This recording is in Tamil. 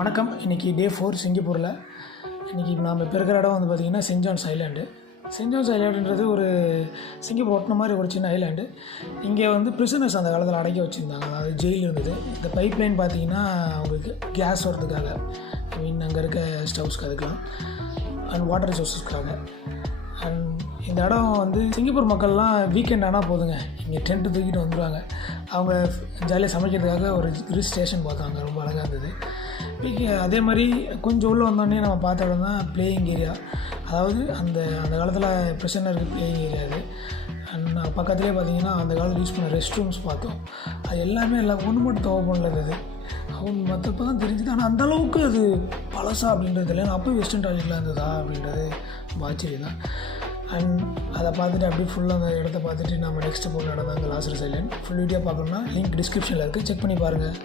வணக்கம். இன்றைக்கி டே 4 சிங்கப்பூரில். இன்றைக்கி நாம் இப்போ இருக்கிற இடம் வந்து பார்த்திங்கன்னா saint John's island. Saint John's ஐலாண்டுன்றது ஒரு சிங்கப்பூர் ஒட்டின மாதிரி ஒரு சின்ன ஐலாண்டு. இங்கே வந்து பிரிசனர்ஸ் அந்த காலத்தில் அடைக்க வச்சுருந்தாங்க, அதாவது ஜெயில் இருந்தது. இந்த பைப் லைன் பார்த்திங்கன்னா அவங்களுக்கு கேஸ் வரதுக்காக, ஐ மீன் அங்கே இருக்க ஸ்டவ்ஸ்க்கு அதுக்கெலாம், அண்ட் வாட்டர் ரிசோர்ஸஸ்க்காக. அண்ட் இந்த இடம் வந்து சிங்கப்பூர் மக்கள்லாம் வீக்கெண்ட் ஆனால் போதுங்க, இங்கே டென்ட்டு தூக்கிட்டு வந்துடுவாங்க. அவங்க ஜாலியாக சமைக்கிறதுக்காக ஒரு ஹில் ஸ்டேஷன் பார்த்தாங்க, ரொம்ப அழகாக இருந்தது. அதே மாதிரி கொஞ்சம் உள்ளே வந்தோடனே நம்ம பார்த்த இடம் தான் பிளேயிங் ஏரியா. அதாவது அந்த காலத்தில் ப்ரிசனருக்கு பிளேயிங் ஏரியா அது. அண்ட் பக்கத்துலேயே பார்த்திங்கன்னா அந்த காலத்தில் யூஸ் பண்ண ரெஸ்ட் ரூம்ஸ் பார்த்தோம். அது எல்லாமே ஒன்று மட்டும் தவ பண்ணல அது அவங்க மற்றப்போ தான் தெரிஞ்சுது. ஆனால் அந்தளவுக்கு அது பழசா அப்படின்றது இல்லை. அப்போ வெஸ்டர்ன் டாய்லெட்டில் இருந்ததா அப்படின்றது ஆச்சரியம் தான். அண்ட் அதை பார்த்துட்டு அப்படியே ஃபுல்லாக அந்த இடத்த பார்த்துட்டு நம்ம நெக்ஸ்ட்டு போகிற இடம் தான் அங்கே லாசரஸ் ஐலாண்ட். ஃபுல் வீடியோ பார்க்கணுன்னா லிங்க் டிஸ்கிரிப்ஷனில் இருக்குது, செக் பண்ணி பாருங்கள்.